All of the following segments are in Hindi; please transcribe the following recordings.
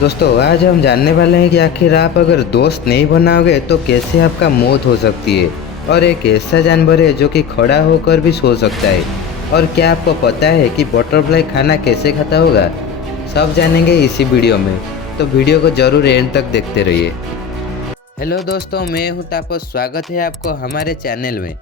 दोस्तों आज हम जानने वाले हैं कि आखिर आप अगर दोस्त नहीं बनाओगे तो कैसे आपका मौत हो सकती है। और एक ऐसा जानवर है जो कि खड़ा होकर भी सो सकता है। और क्या आपको पता है कि बटरफ्लाई खाना कैसे खाता होगा? सब जानेंगे इसी वीडियो में, तो वीडियो को जरूर एंड तक देखते रहिए। हेलो दोस्तों, मैं हूं तापस। स्वागत है आपको हमारे चैनल में।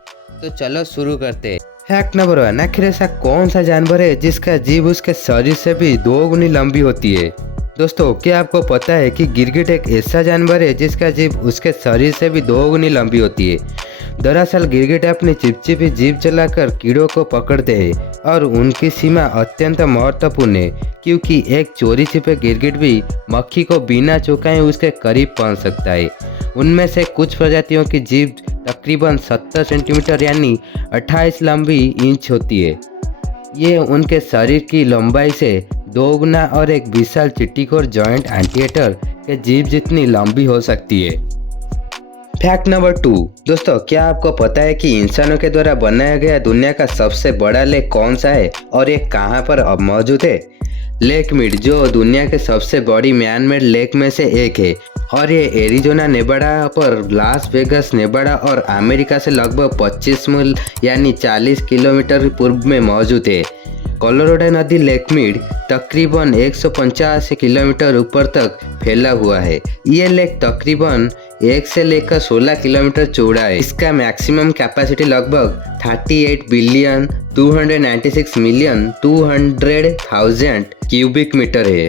तो चलो शुरू करते हैं। फैक्ट नंबर 1, आखिर ऐसा कौन सा जानवर है जिसका जीभ उसके शरीर से भी 2 गुनी लंबी होती है? दोस्तों क्या आपको पता है कि गिरगिट एक ऐसा जानवर है जिसका जीभ उसके शरीर से भी 2 गुनी लंबी होती है। दरअसल गिरगिट अपनी चिपचिपी जीभ चलाकर कीड़ों को पकड़ते हैं और उनकी सीमा अत्यंत महत्वपूर्ण है, क्योंकि एक चोरी छिपे गिरगिट भी मक्खी को बिना चौंकाए उसके करीब पहुंच सकता है। उनमें से कुछ प्रजातियों की जीभ तकरीबन 70 सेंटीमीटर यानी 28 लंबी इंच होती है। ये उनके शरीर की लंबाई से 2 गुना और एक विशाल चिट्टीखोर जॉइंट एंटीएटर के जीभ जितनी लंबी हो सकती है। फैक्ट नंबर 2, दोस्तों क्या आपको पता है कि इंसानों के द्वारा बनाया गया दुनिया का सबसे बड़ा लेक कौन सा है और ये कहाँ पर अब मौजूद है? लेक मीड, जो दुनिया के सबसे बड़ी मैन मेड लेक में से एक है और ये एरिजोना नेवाडा पर लास वेगास नेवाडा और अमेरिका से लगभग 25 मील यानी 40 किलोमीटर पूर्व में मौजूद है। कोलोराडो नदी लेक मीड तकरीबन 185 किलोमीटर ऊपर तक फैला हुआ है। ये लेक तकरीबन 1 से लेकर 16 किलोमीटर चौड़ा है। इसका मैक्सिमम कैपेसिटी लगभग 38 बिलियन 296 मिलियन 200,000 क्यूबिक मीटर है।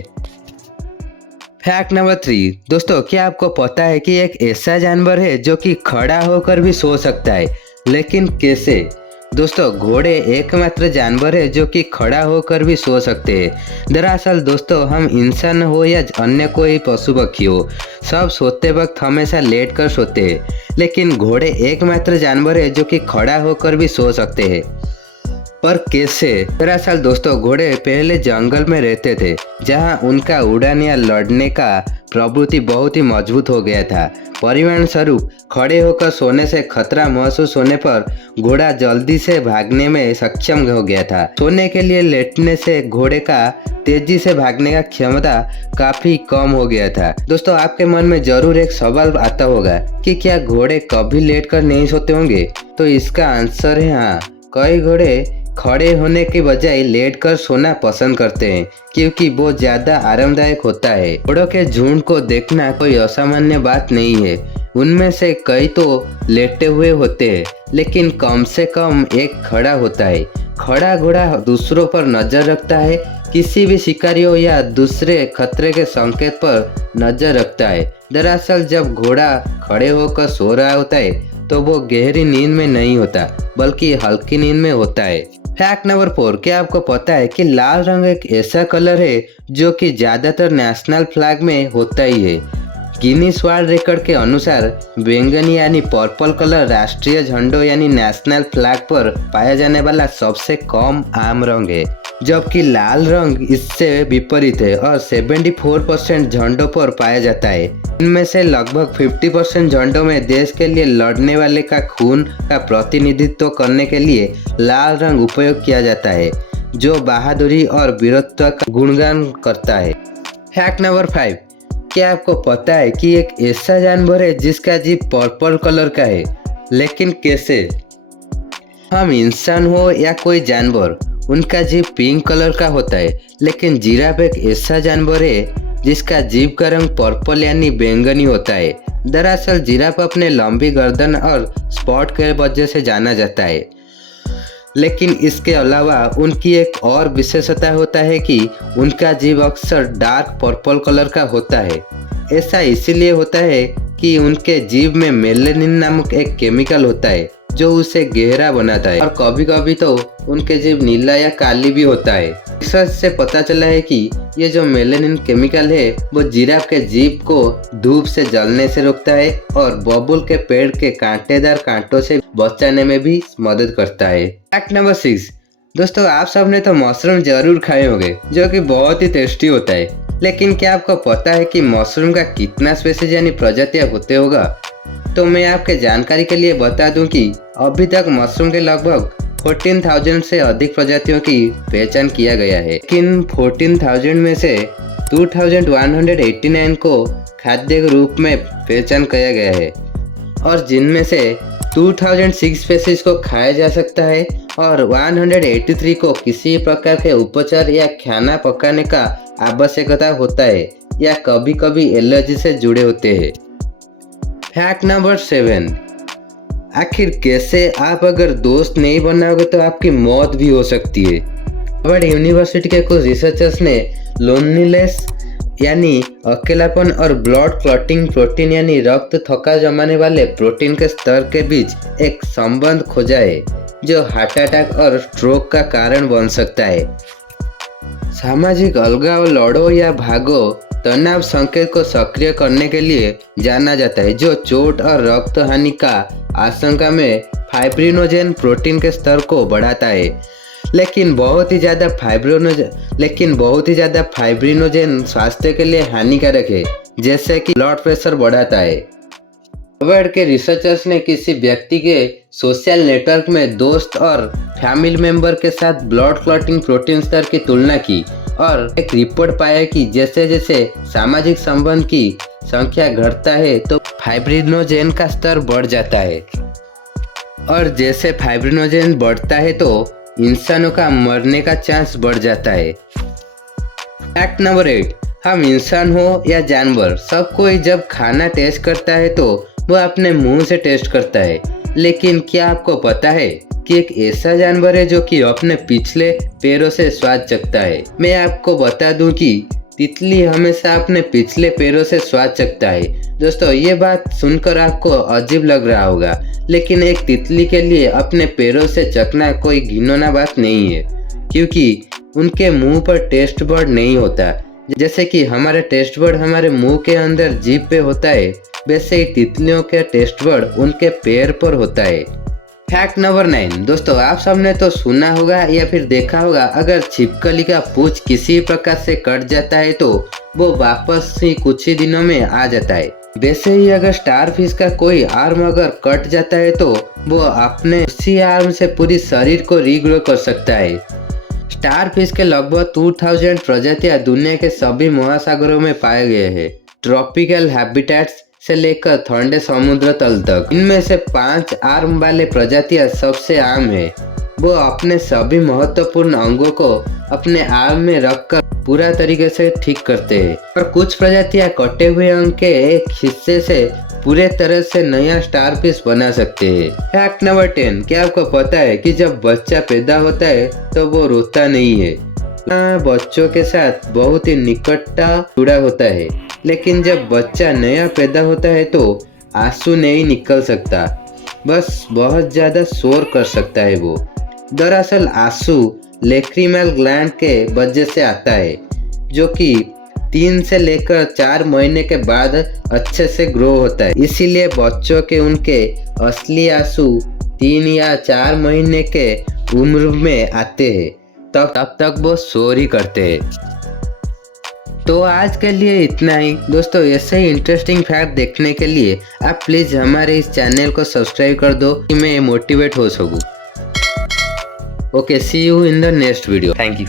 फैक्ट नंबर 3, दोस्तों क्या आपको पता है कि एक ऐसा जानवर है जो कि खड़ा होकर भी सो सकता है, लेकिन कैसे? दोस्तों घोड़े एकमात्र जानवर है जो कि खड़ा होकर भी सो सकते हैं। दरअसल दोस्तों हम इंसान हो या अन्य कोई पशु पक्षी हो, सब सोते वक्त हमेशा लेट कर सोते हैं, लेकिन घोड़े एकमात्र जानवर है जो कि खड़ा होकर भी सो सकते हैं। पर कैसे? दरअसल दोस्तों घोड़े पहले जंगल में रहते थे, जहां उनका उड़ान या लड़ने का प्रवृत्ति बहुत ही मजबूत हो गया था। परिणाम स्वरूप खड़े होकर सोने से खतरा महसूस होने पर घोड़ा जल्दी से भागने में सक्षम हो गया था। सोने के लिए लेटने से घोड़े का तेजी से भागने का क्षमता काफी कम हो गया था। दोस्तों आपके मन में जरूर एक सवाल आता होगा कि क्या घोड़े कभी लेट कर नहीं सोते होंगे? तो इसका आंसर है हाँ। कई घोड़े खड़े होने के बजाय लेट कर सोना पसंद करते हैं, क्योंकि वो ज्यादा आरामदायक होता है। घोड़ों के झुंड को देखना कोई असामान्य बात नहीं है। उनमें से कई तो लेटे हुए होते हैं, लेकिन कम से कम एक खड़ा होता है। खड़ा घोड़ा दूसरों पर नजर रखता है, किसी भी शिकारियों या दूसरे खतरे के संकेत पर नजर रखता है। दरअसल जब घोड़ा खड़े होकर सो रहा होता है तो वो गहरी नींद में नहीं होता, बल्कि हल्की नींद में होता है। फैक्ट नंबर 4, क्या आपको पता है कि लाल रंग एक ऐसा कलर है जो कि ज्यादातर नेशनल फ्लैग में होता ही है। गिनीज वर्ल्ड रिकॉर्ड के अनुसार बैंगनी यानी पर्पल कलर राष्ट्रीय झंडों यानी नेशनल फ्लैग पर पाया जाने वाला सबसे कम आम रंग है, जबकि लाल रंग इससे विपरीत है और 74% झंडों पर पाया जाता है। इनमें से लगभग 50% झंडों में देश के लिए लड़ने वाले का खून का प्रतिनिधित्व करने के लिए लाल रंग उपयोग किया जाता है, जो बहादुरी और वीरत्व का गुणगान करता है। फैक्ट नंबर 5, क्या आपको पता है कि एक ऐसा जानवर है जिसका जीभ पर्पल कलर का है, लेकिन कैसे? हम इंसान हो या कोई जानवर, उनका जीभ पिंक कलर का होता है, लेकिन जिराफ एक ऐसा जानवर है जिसका जीभ का रंग पर्पल यानी बैंगनी होता है। दरअसल जिराफ अपने लंबी गर्दन और स्पॉट के वजह से जाना जाता है, लेकिन इसके अलावा उनकी एक और विशेषता होता है कि उनका जीभ अक्सर डार्क पर्पल कलर का होता है। ऐसा इसीलिए होता है कि उनके जीभ में मेलेनिन नामक एक केमिकल होता है जो उसे गहरा बनाता है, और कभी कभी तो उनके जीभ नीला या काली भी होता है। रिसर्च से पता चला है कि ये जो मेलेनिन केमिकल है वो जिराफ के जीभ को धूप से जलने से रोकता है और बबूल के पेड़ के कांटेदार कांटों से बचाने में भी मदद करता है। फैक्ट नंबर 6, दोस्तों आप सबने तो मशरूम जरूर खाए होंगे, जो कि बहुत ही टेस्टी होता है, लेकिन क्या आपको पता है कि मशरूम का कितना स्पेसीज यानी प्रजातियां होते होगा? तो मैं आपके जानकारी के लिए बता दूं कि अभी तक मशरूम के लगभग 14,000 से अधिक प्रजातियों की पहचान किया गया है, लेकिन 14,000 में से 2189 को खाद्य के रूप में पहचान किया गया है और जिनमें से 2006 स्पीशीज को खाया जा सकता है और 183 को किसी प्रकार के उपचार या खाना पकाने का आवश्यकता होता है या कभी कभी एलर्जी से जुड़े होते हैं। फैक्ट नंबर 7, आखिर कैसे आप अगर दोस्त नहीं बनाओगे तो आपकी मौत भी हो सकती है। हार्वर्ड यूनिवर्सिटी के कुछ रिसर्चर्स ने लोनलीनेस यानी अकेलापन और ब्लड क्लॉटिंग प्रोटीन यानी रक्त थका जमाने वाले प्रोटीन के स्तर के बीच एक संबंध खोजा है जो हार्ट अटैक और स्ट्रोक का कारण बन सकता है। सामाजिक अलगाव लड़ो या भागो तनाव संकेत को सक्रिय करने के लिए जाना जाता है जो चोट और रक्त हानि का आशंका में फाइब्रिनोजेन प्रोटीन के स्तर को बढ़ाता है। लेकिन बहुत ही ज़्यादा फाइब्रिनोजेन स्वास्थ्य के लिए हानिकारक है, जैसे कि ब्लड प्रेशर बढ़ाता है। हार्वर्ड के रिसर्चर्स ने किसी व्यक्ति के सोशल नेटवर्क में दोस्त और फैमिली मेंबर के साथ ब्लड क्लॉटिंग प्रोटीन स्तर की तुलना की और एक रिपोर्ट पाया कि जैसे जैसे सामाजिक संबंध की संख्या घटता है तो फाइब्रिनोजेन का स्तर बढ़ जाता है और जैसे फाइब्रिनोजेन बढ़ता है तो इंसानों का मरने का चांस बढ़ जाता है। फैक्ट नंबर 8, हम इंसान हो या जानवर, सब कोई जब खाना टेस्ट करता है तो वह अपने मुंह से टेस्ट करता है। लेकिन क्या आपको पता है कि एक ऐसा जानवर है जो कि अपने पिछले पैरों से स्वाद चखता है? मैं आपको बता दूं कि तितली हमेशा अपने पिछले पैरों से स्वाद चखता है। दोस्तों, ये बात सुनकर आपको अजीब लग रहा होगा, लेकिन एक तितली के लिए अपने पैरों से चखना कोई घिनौना बात नहीं है, क्योंकि उनके मुंह पर टेस्ट बर्ड नहीं होता। जैसे कि हमारे टेस्ट बर्ड हमारे मुंह के अंदर जीभ पे होता है, वैसे ही तितलियों के टेस्ट बर्ड उनके पैर पर होता है। फैक्ट नंबर 9, दोस्तों आप सबने तो सुना होगा या फिर देखा होगा, अगर छिपकली का पूंछ किसी प्रकार से कट जाता है तो वो वापस ही कुछ ही दिनों में आ जाता है। वैसे ही अगर स्टार फिश का कोई आर्म अगर कट जाता है तो वो अपने उसी आर्म से पूरी शरीर को रीग्रो कर सकता है। स्टार फिश के लगभग 2000 प्रजातियां दुनिया के सभी महासागरों में पाए गए हैं, ट्रॉपिकल हैबिटेट्स से लेकर ठंडे समुद्र तल तक। इनमें से 5 आर्म वाले प्रजातियां सबसे आम है। वो अपने सभी महत्वपूर्ण अंगों को अपने आर्म में रखकर पूरा तरीके से ठीक करते हैं और कुछ प्रजातियां कटे हुए अंग के एक हिस्से से पूरे तरह से नया स्टारफिश बना सकते हैं। फैक्ट नंबर 10, क्या आपको पता है कि जब बच्चा पैदा होता है तो वो रोता नहीं है? बच्चों के साथ बहुत ही निकटता जुड़ा होता है, लेकिन जब बच्चा नया पैदा होता है तो आंसू नहीं निकल सकता, बस बहुत ज़्यादा शोर कर सकता है वो। दरअसल आंसू लेक्रिमल ग्लैंड के वजह से आता है, जो कि 3 से लेकर 4 महीने के बाद अच्छे से ग्रो होता है। इसीलिए बच्चों के उनके असली आंसू 3 या 4 महीने के उम्र में आते हैं, तब तक वो शोर ही करते हैं। तो आज के लिए इतना ही दोस्तों। ऐसे ही इंटरेस्टिंग फैक्ट देखने के लिए आप प्लीज़ हमारे इस चैनल को सब्सक्राइब कर दो कि मैं मोटिवेट हो सकूँ। Okay, see you in the next video. Thank you.